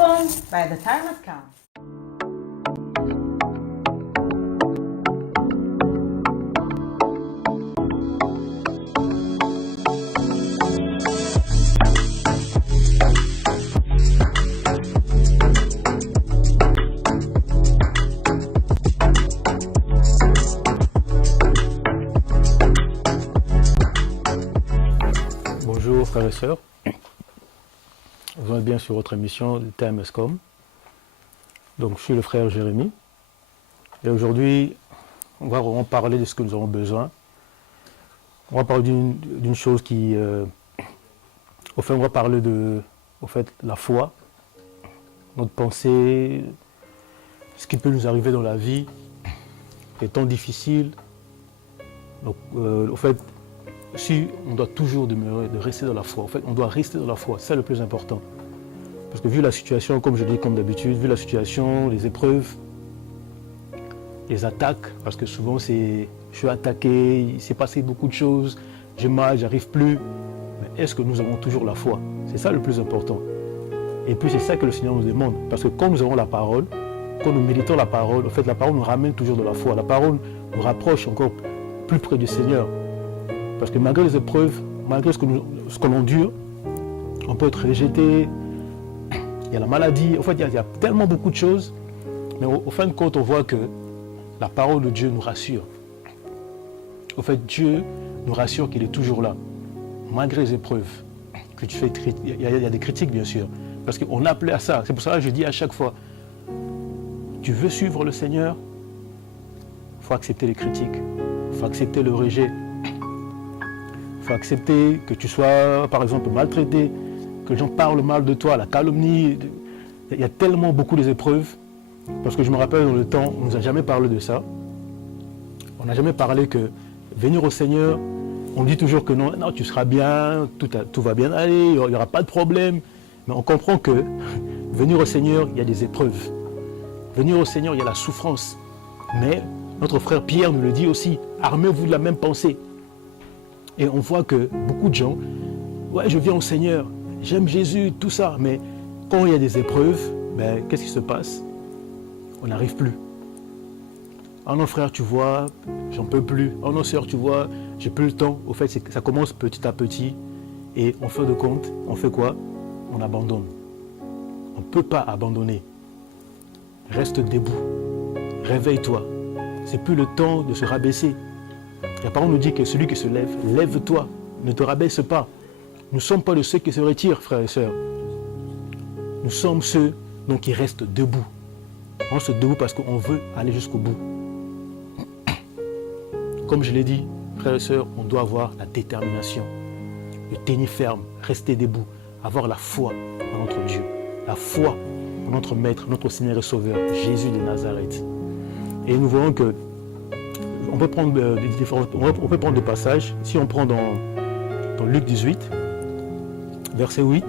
Welcome by the time has come. Bonjour frères et sœurs, vous êtes bien sur votre émission The Time Has Come. Donc je suis le frère Jérémy et aujourd'hui on va vraiment parler de ce que nous avons besoin. On va parler d'une chose qui, on va parler de la foi, notre pensée, ce qui peut nous arriver dans la vie, les temps difficiles. Donc si on doit toujours demeurer, de rester dans la foi. En fait, on doit rester dans la foi, c'est le plus important. Parce que vu la situation, comme je dis comme d'habitude, vu la situation, les épreuves, les attaques, parce que souvent je suis attaqué, il s'est passé beaucoup de choses, j'ai mal, j'arrive plus. Mais est-ce que nous avons toujours la foi? C'est ça le plus important. Et puis c'est ça que le Seigneur nous demande. Parce que quand nous avons la parole, quand nous méditons la parole, en fait la parole nous ramène toujours de la foi. La parole nous rapproche encore plus près du Seigneur. Parce que malgré les épreuves, malgré ce qu'on endure, on peut être rejeté, il y a la maladie, en fait il y a tellement beaucoup de choses, mais au fin de compte on voit que la parole de Dieu nous rassure. En fait Dieu nous rassure qu'il est toujours là, malgré les épreuves. Que tu fais, il y a des critiques bien sûr, parce qu'on est appelé à ça, c'est pour ça que je dis à chaque fois, tu veux suivre le Seigneur, il faut accepter les critiques, il faut accepter le rejet. Il faut accepter que tu sois, par exemple, maltraité, que les gens parlent mal de toi, la calomnie. Il y a tellement beaucoup d'épreuves. Parce que je me rappelle dans le temps, on ne nous a jamais parlé de ça. On n'a jamais parlé que venir au Seigneur, on dit toujours que non, tu seras bien, tout va bien aller, il n'y aura pas de problème. Mais on comprend que venir au Seigneur, il y a des épreuves. Venir au Seigneur, il y a la souffrance. Mais notre frère Pierre nous le dit aussi, armez-vous de la même pensée. Et on voit que beaucoup de gens, ouais, je viens au Seigneur, j'aime Jésus, tout ça, mais quand il y a des épreuves, qu'est-ce qui se passe? On n'arrive plus. Oh non frère, tu vois, j'en peux plus. Oh non sœur, tu vois, j'ai plus le temps. Au fait, ça commence petit à petit. Et en fin de compte, on fait quoi? On abandonne. On ne peut pas abandonner. Reste debout. Réveille-toi. C'est plus le temps de se rabaisser. La parole nous dit que celui qui se lève, lève-toi, ne te rabaisse pas. Nous ne sommes pas de ceux qui se retirent, frères et sœurs. Nous sommes ceux qui restent debout. On reste debout parce qu'on veut aller jusqu'au bout. Comme je l'ai dit, frères et sœurs, on doit avoir la détermination, le tenir ferme, rester debout, avoir la foi en notre Dieu, la foi en notre Maître, notre Seigneur et Sauveur, Jésus de Nazareth. Et nous voyons que on peut prendre des passages. Si on prend dans Luc 18, verset 8,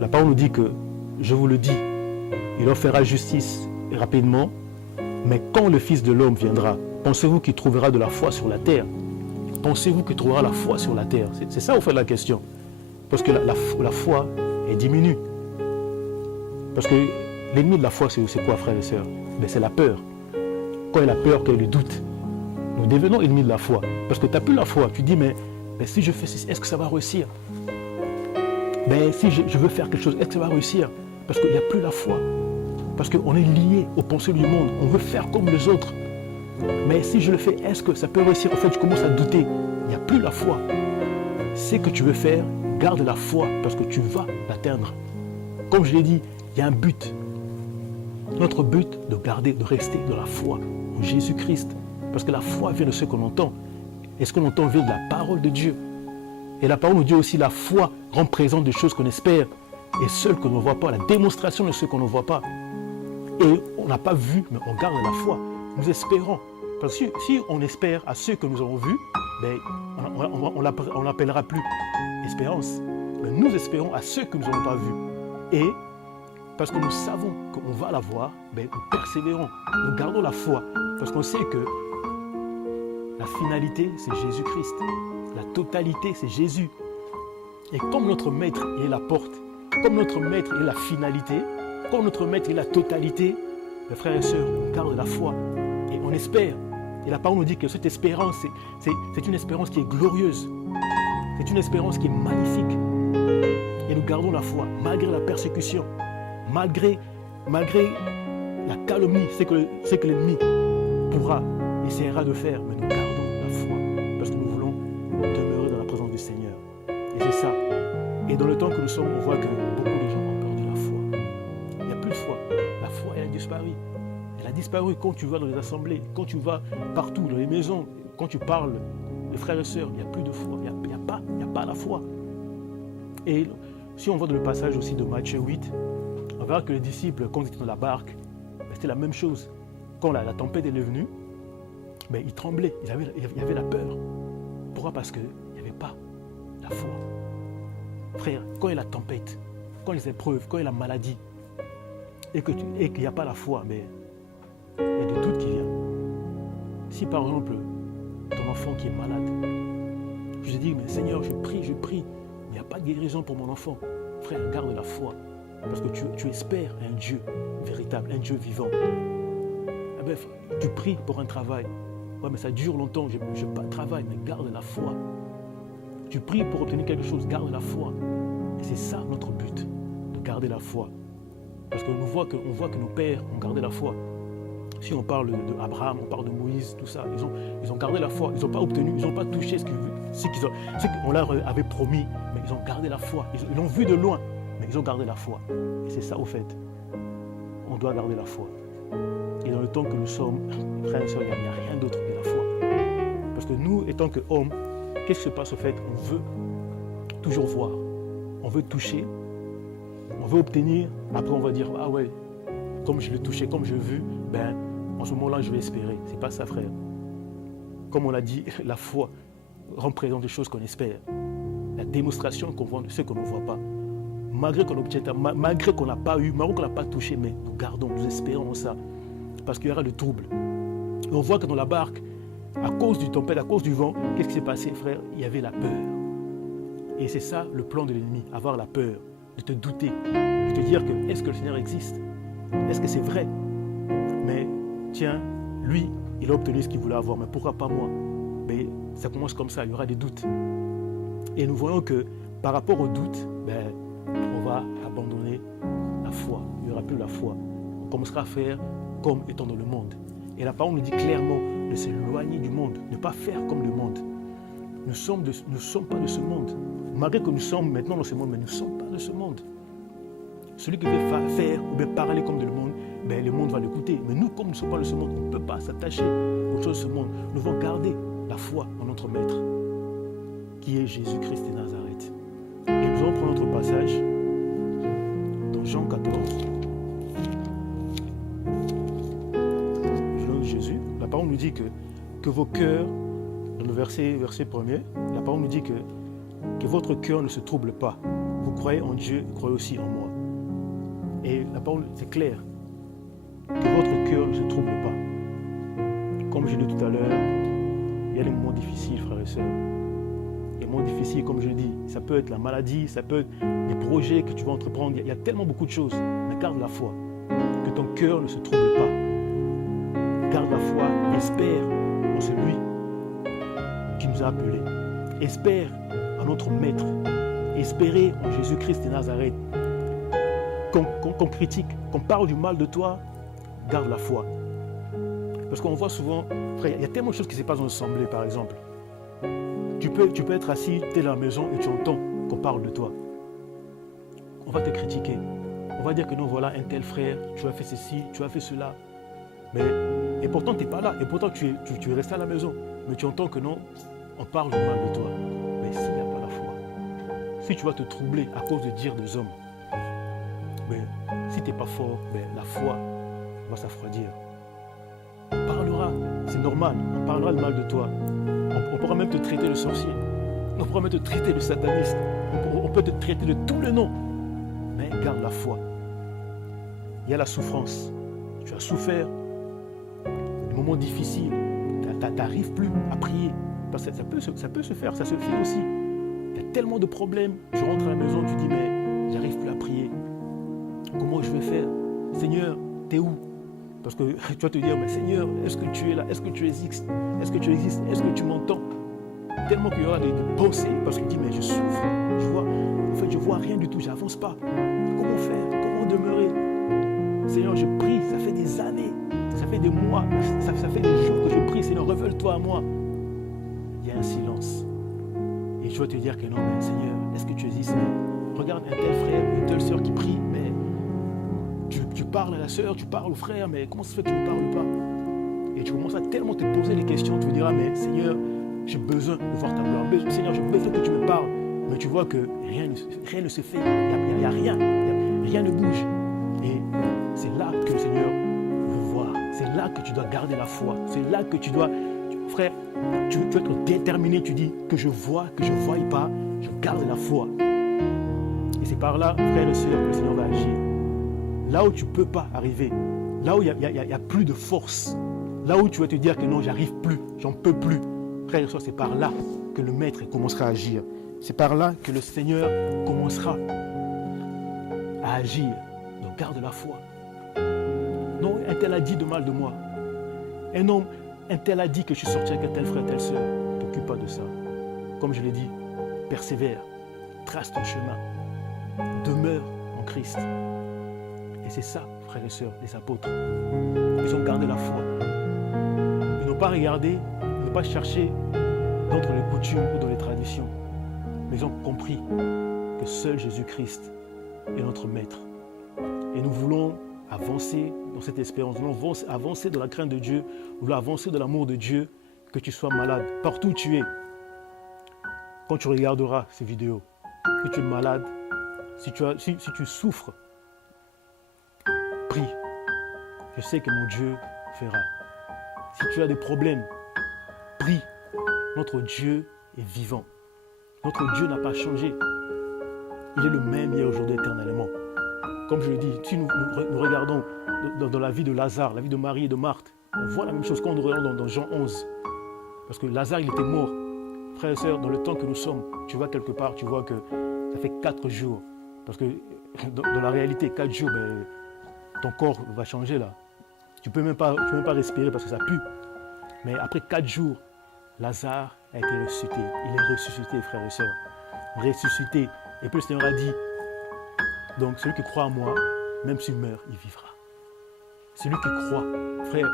la parole nous dit que, je vous le dis, il leur fera justice rapidement, mais quand le Fils de l'homme viendra, pensez-vous qu'il trouvera de la foi sur la terre? Pensez-vous qu'il trouvera la foi sur la terre? C'est ça au fait la question. Parce que la foi est diminue. Parce que l'ennemi de la foi, c'est quoi, frères et sœurs? C'est la peur. Quand il y a la peur, quand il y a le doute, nous devenons ennemis de la foi. Parce que tu n'as plus la foi. Tu dis, mais si je fais ceci, est-ce que ça va réussir? Si je veux faire quelque chose, est-ce que ça va réussir? Parce qu'il n'y a plus la foi. Parce qu'on est lié aux pensées du monde. On veut faire comme les autres. Mais si je le fais, est-ce que ça peut réussir? En fait, je commence à douter. Il n'y a plus la foi. Ce que tu veux faire, garde la foi parce que tu vas l'atteindre. Comme je l'ai dit, il y a un but. Notre but, de rester dans la foi en Jésus-Christ. Parce que la foi vient de ce qu'on entend. Et ce qu'on entend vient de la parole de Dieu. Et la parole nous dit aussi la foi rend présente des choses qu'on espère et celles qu'on ne voit pas, la démonstration de ce qu'on ne voit pas. Et on n'a pas vu, mais on garde la foi. Nous espérons. Parce que si on espère à ceux que nous avons vus, on n'appellera plus espérance. Mais nous espérons à ceux que nous n'avons pas vus. Et parce que nous savons qu'on va la voir, nous persévérons. Nous gardons la foi. Parce qu'on sait que la finalité, c'est Jésus-Christ. La totalité, c'est Jésus. Et comme notre Maître est la porte, comme notre maître est la finalité, comme notre maître est la totalité, mes frères et sœurs, on garde la foi et on espère. Et la parole nous dit que cette espérance, c'est une espérance qui est glorieuse. C'est une espérance qui est magnifique. Et nous gardons la foi, malgré la persécution, malgré la calomnie, c'est que l'ennemi essaiera de faire, mais nous gardons la foi, parce que nous voulons demeurer dans la présence du Seigneur. Et c'est ça. Et dans le temps que nous sommes, on voit que beaucoup de gens ont perdu la foi. Il n'y a plus de foi. La foi, elle a disparu. Elle a disparu quand tu vas dans les assemblées, quand tu vas partout, dans les maisons, quand tu parles, les frères et sœurs, il n'y a plus de foi. Il n'y a pas la foi. Et si on voit dans le passage aussi de Matthieu 8, on verra que les disciples, quand ils étaient dans la barque, c'était la même chose. Quand la tempête est venue, ils tremblaient, il y avait la peur. Pourquoi? Parce qu'il n'y avait pas la foi. Frère, quand il y a la tempête, quand il y a les épreuves, quand il y a la maladie, et qu'il n'y a pas la foi, mais il y a des doutes qui viennent. Si par exemple, ton enfant qui est malade, je te dis, mais Seigneur, je prie, mais il n'y a pas de guérison pour mon enfant. Frère, garde la foi, parce que tu espères un Dieu véritable, un Dieu vivant. Tu pries pour un travail. Ouais, mais ça dure longtemps, je n'ai pas de travail, mais garde la foi. Tu pries pour obtenir quelque chose, garde la foi. Et c'est ça notre but, de garder la foi. Parce qu'on voit que nos pères ont gardé la foi. Si on parle d'Abraham, on parle de Moïse, tout ça, ils ont gardé la foi. Ils n'ont pas obtenu, ils n'ont pas touché ce qu'on leur avait promis, mais ils ont gardé la foi. Ils l'ont vu de loin, mais ils ont gardé la foi. Et c'est ça au fait. On doit garder la foi. Et dans le temps que nous sommes, frères et sœurs, il n'y a rien d'autre que la foi. Parce que nous, étant qu'hommes, qu'est-ce qui se passe au fait? On veut toujours voir, on veut toucher, on veut obtenir. Après, on va dire, ah ouais, comme je l'ai touché, comme je l'ai vu, en ce moment-là, je vais espérer. C'est pas ça, frère. Comme on l'a dit, la foi représente des choses qu'on espère. La démonstration qu'on voit de ce qu'on ne voit pas. Malgré qu'on obtient, malgré qu'on n'a pas eu, malgré qu'on n'a pas touché, mais nous gardons, nous espérons ça. Parce qu'il y aura le trouble. Et on voit que dans la barque, à cause du tempête, à cause du vent, qu'est-ce qui s'est passé, frère? Il y avait la peur. Et c'est ça le plan de l'ennemi, avoir la peur, de te douter, de te dire que est-ce que le Seigneur existe? Est-ce que c'est vrai? Mais tiens, lui, il a obtenu ce qu'il voulait avoir, mais pourquoi pas moi? Mais ça commence comme ça, il y aura des doutes. Et nous voyons que par rapport aux doutes, on va abandonner la foi. Il n'y aura plus la foi. On commencera à faire comme étant dans le monde. Et la parole nous dit clairement de s'éloigner du monde, ne pas faire comme le monde. Nous ne sommes pas de ce monde. Malgré que nous sommes maintenant dans ce monde, mais nous ne sommes pas de ce monde. Celui qui veut faire ou bien parler comme le monde va l'écouter. Mais nous, comme nous ne sommes pas de ce monde, on ne peut pas s'attacher aux choses de ce monde. Nous devons garder la foi en notre Maître, qui est Jésus-Christ de Nazareth. Et nous allons prendre notre passage dans Jean 14. Jésus, la parole nous dit que vos cœurs, dans le verset 1er, la parole nous dit que votre cœur ne se trouble pas. Vous croyez en Dieu, croyez aussi en moi. Et la parole, c'est clair, que votre cœur ne se trouble pas. Comme je l'ai dit tout à l'heure, il y a des moments difficiles, frères et sœurs. Les moments difficiles, comme je l'ai dit, ça peut être la maladie, ça peut être des projets que tu vas entreprendre. Il y a tellement beaucoup de choses. Mais garde la foi, que ton cœur ne se trouble pas. Garde la foi, espère en celui qui nous a appelés. Espère en notre Maître. Espérez en Jésus-Christ de Nazareth. Qu'on critique, qu'on parle du mal de toi, garde la foi. Parce qu'on voit souvent, frère, il y a tellement de choses qui se passent dans l'assemblée, par exemple. Tu peux être assis, tu es dans la maison et tu entends qu'on parle de toi. On va te critiquer. On va dire que non, voilà un tel frère, tu as fait ceci, tu as fait cela. Et pourtant, tu n'es pas là. Et pourtant, tu es resté à la maison. Mais tu entends que non, on parle du mal de toi. Mais s'il n'y a pas la foi, si tu vas te troubler à cause de dire des hommes, mais si tu n'es pas fort, la foi va s'affroidir. On parlera, c'est normal, on parlera le mal de toi. On pourra même te traiter de sorcier. On pourra même te traiter de sataniste. On peut te traiter de tous les noms. Mais garde la foi. Il y a la souffrance. Tu as souffert. Des moments difficiles. Tu n'arrives plus à prier. Parce que ça peut se faire, ça se fait aussi. Il y a tellement de problèmes. Tu rentres à la maison, tu dis, mais j'arrive plus à prier. Comment je vais faire? Seigneur, t'es où? Parce que tu vas te dire, mais Seigneur, est-ce que tu es là? Est-ce que tu existes? Est-ce que tu existes? Est-ce que tu m'entends? Tellement qu'il y aura des pensées, parce qu'il dit, mais je souffre. En fait, je vois rien du tout, je n'avance pas. Comment faire? Comment demeurer? Seigneur, je prie, ça fait des années, ça fait des mois, ça fait des jours que je prie. Seigneur, révèle-toi à moi. Il y a un silence. Et je vais te dire que non, mais Seigneur, est-ce que tu existes? Mais regarde un tel frère, une telle sœur qui prie, mais tu parles à la sœur, tu parles au frère, mais comment ça se fait que tu ne me parles pas? Et tu commences à tellement te poser des questions, tu te diras, mais Seigneur, j'ai besoin de voir ta gloire. Seigneur, j'ai besoin que tu me parles. Mais tu vois que rien ne se fait, il n'y a rien, rien ne bouge. Et c'est là que le Seigneur veut voir. C'est là que tu dois garder la foi. C'est là que tu dois, frère, tu dois être déterminé. Tu dis que je vois pas, je garde la foi. Et c'est par là, frère et sœur, que le Seigneur va agir. Là où tu ne peux pas arriver, là où il n'y a plus de force, là où tu vas te dire que non, j'arrive plus, j'en peux plus. Frère et sœur, c'est par là que le Maître commencera à agir. C'est par là que le Seigneur commencera à agir. Donc garde la foi. Non, un tel a dit de mal de moi. Un tel a dit que je suis sorti avec un tel frère, telle sœur. Ne t'occupe pas de ça. Comme je l'ai dit, persévère, trace ton chemin, demeure en Christ. Et c'est ça, frères et sœurs, les apôtres. Ils ont gardé la foi. Ils n'ont pas regardé, ils n'ont pas cherché dans les coutumes ou dans les traditions. Mais ils ont compris que seul Jésus-Christ est notre Maître. Et nous voulons avancer dans cette espérance. Nous voulons avancer dans la crainte de Dieu. Nous voulons avancer dans l'amour de Dieu. Que tu sois malade, partout où tu es. Quand tu regarderas ces vidéos, que tu es malade, si tu souffres, prie. Je sais que mon Dieu fera. Si tu as des problèmes, prie. Notre Dieu est vivant. Notre Dieu n'a pas changé. Il est le même hier, aujourd'hui, éternellement. Comme je le dis, si nous regardons dans la vie de Lazare, la vie de Marie et de Marthe, on voit la même chose quand on regarde dans Jean 11. Parce que Lazare, il était mort. Frères et sœurs, dans le temps que nous sommes, tu vois quelque part, tu vois que ça fait 4 jours. Parce que dans la réalité, 4 jours, ben, ton corps va changer là. Tu ne peux même pas respirer parce que ça pue. Mais après 4 jours, Lazare a été ressuscité. Il est ressuscité, frères et sœurs. Ressuscité. Et puis le Seigneur a dit, donc celui qui croit en moi, même s'il meurt, il vivra. Celui qui croit, frère,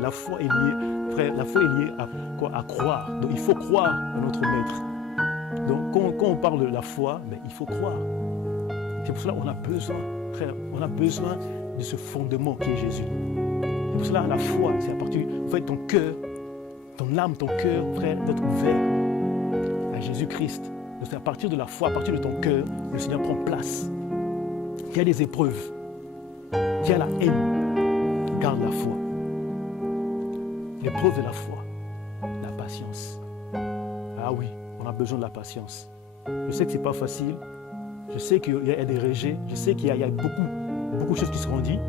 la foi est liée, frère, la foi est liée à quoi? À croire. Donc il faut croire en notre Maître. Donc quand on parle de la foi, ben, il faut croire. C'est pour cela qu'on a besoin, frère, on a besoin de ce fondement qui est Jésus. C'est pour cela la foi, c'est à partir, en fait, ton cœur, ton âme, ton cœur, frère, doit être ouvert à Jésus-Christ. Donc c'est à partir de la foi, à partir de ton cœur, le Seigneur prend place. Il y a des épreuves, il y a la haine, garde la foi. L'épreuve de la foi, la patience. Ah oui, on a besoin de la patience. Je sais que ce n'est pas facile, je sais qu'il y a des rejets, je sais qu'il y a beaucoup de choses qui seront dites,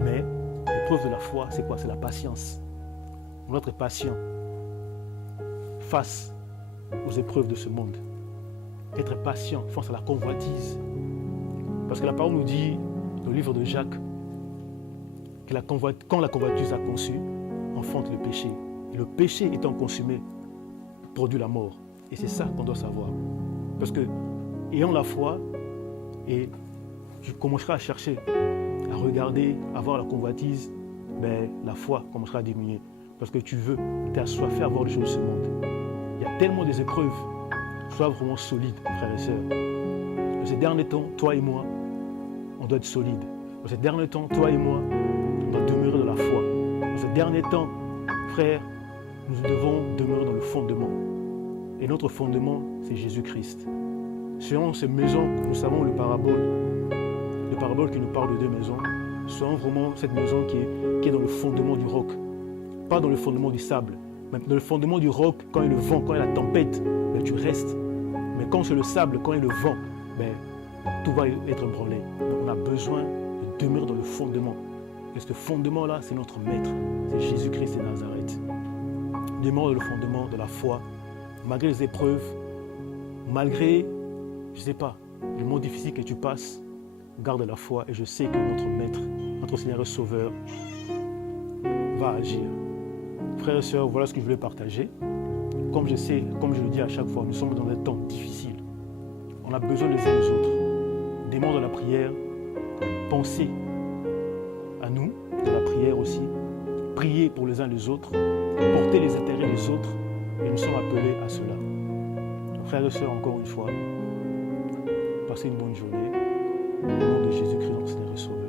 mais l'épreuve de la foi, c'est quoi? C'est la patience. On doit être patient face aux épreuves de ce monde. Être patient face à la convoitise. Parce que la parole nous dit, dans le livre de Jacques, que quand la convoitise a conçu, enfante le péché. Et le péché étant consumé, produit la mort. Et c'est ça qu'on doit savoir. Parce que, ayant la foi, et tu commenceras à chercher, à regarder, à voir la convoitise, ben, la foi commencera à diminuer. Parce que tu es assoiffé à voir les choses de ce monde. Il y a tellement des épreuves. Sois vraiment solide, frères et sœurs. Dans ces derniers temps, toi et moi, on doit être solide. Dans ces derniers temps, toi et moi, on doit demeurer dans la foi. Dans ces derniers temps, frères, nous devons demeurer dans le fondement. Et notre fondement, c'est Jésus-Christ. Selon ces maisons, nous savons le parabole qui nous parle de 2 maisons, selon vraiment cette maison qui est dans le fondement du roc. Pas dans le fondement du sable, mais dans le fondement du roc, quand il y a le vent, quand il y a la tempête, ben, tu restes. Mais quand c'est le sable, quand il y a le vent, ben, tout va être ébranlé. Donc on a besoin de demeurer dans le fondement. Et ce fondement-là, c'est notre Maître. C'est Jésus-Christ de Nazareth. Demeure dans le fondement de la foi, malgré les épreuves, malgré, je ne sais pas, les moments difficiles que tu passes, garde la foi et je sais que notre Maître, notre Seigneur et Sauveur va agir. Frères et sœurs, voilà ce que je voulais partager. Comme je sais, comme je le dis à chaque fois, nous sommes dans des temps difficiles. On a besoin les uns des autres. Des moments de la prière, pensez à nous, de la prière aussi, prier pour les uns les autres, porter les intérêts des autres, et nous sommes appelés à cela. Frères et sœurs, encore une fois, passez une bonne journée. Au nom de Jésus-Christ, notre Seigneur et Sauveur.